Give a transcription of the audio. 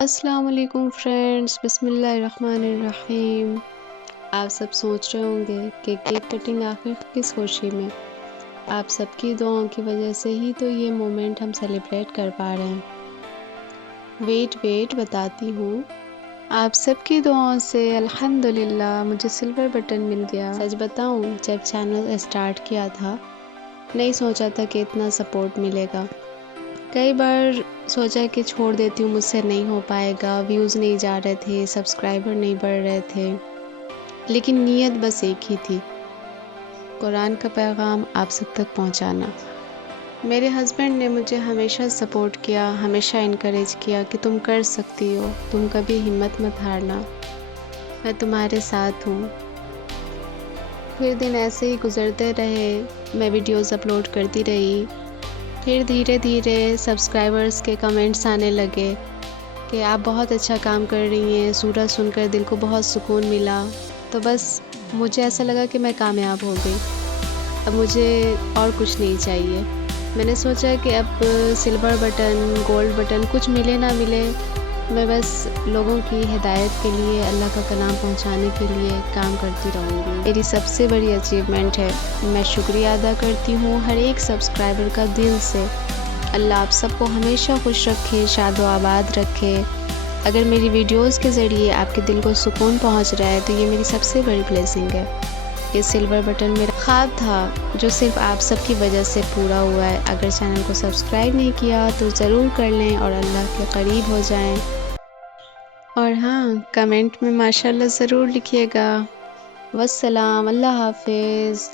السلام علیکم فرینڈز، بسم اللہ الرحمن الرحیم۔ آپ سب سوچ رہے ہوں گے کہ کیک کٹنگ آخر کس خوشی میں؟ آپ سب کی دعاؤں کی وجہ سے ہی تو یہ مومنٹ ہم سیلیبریٹ کر پا رہے ہیں۔ ویٹ بتاتی ہوں۔ آپ سب کی دعاؤں سے الحمدللہ مجھے سلور بٹن مل گیا۔ سچ بتاؤں، جب چینل اسٹارٹ کیا تھا نہیں سوچا تھا کہ اتنا سپورٹ ملے گا۔ کئی بار سوچا کہ چھوڑ دیتی ہوں، مجھ سے نہیں ہو پائے گا، ویوز نہیں جا رہے تھے، سبسکرائبر نہیں بڑھ رہے تھے، لیکن نیت بس ایک ہی تھی، قرآن کا پیغام آپ سب تک پہنچانا۔ میرے ہسبینڈ نے مجھے ہمیشہ سپورٹ کیا، ہمیشہ انکریج کیا کہ تم کر سکتی ہو، تم کبھی ہمت مت ہارنا، میں تمہارے ساتھ ہوں۔ پھر دن ایسے ہی گزرتے رہے، میں ویڈیوز اپلوڈ کرتی رہی، پھر دھیرے دھیرے سبسکرائبرز کے کمنٹس آنے لگے کہ آپ بہت اچھا کام کر رہی ہیں، سورج سن کر دل کو بہت سکون ملا۔ تو بس مجھے ایسا لگا کہ میں کامیاب ہو گئی، اب مجھے اور کچھ نہیں چاہیے۔ میں نے سوچا کہ اب سلور بٹن، گولڈ بٹن کچھ ملے نہ ملے، میں بس لوگوں کی ہدایت کے لیے، اللہ کا کلام پہنچانے کے لیے کام کرتی رہوں گی۔ میری سب سے بڑی اچیومنٹ ہے۔ میں شکریہ ادا کرتی ہوں ہر ایک سبسکرائبر کا دل سے۔ اللہ آپ سب کو ہمیشہ خوش رکھے، شاد و آباد رکھے۔ اگر میری ویڈیوز کے ذریعے آپ کے دل کو سکون پہنچ رہا ہے تو یہ میری سب سے بڑی بلیسنگ ہے۔ یہ سلور بٹن میرا خواب تھا جو صرف آپ سب کی وجہ سے پورا ہوا ہے۔ اگر چینل کو سبسکرائب نہیں کیا تو ضرور کر لیں اور اللہ کے قریب ہو جائیں، اور ہاں، کمنٹ میں ماشاءاللہ ضرور لکھیے گا۔ والسلام، اللہ حافظ۔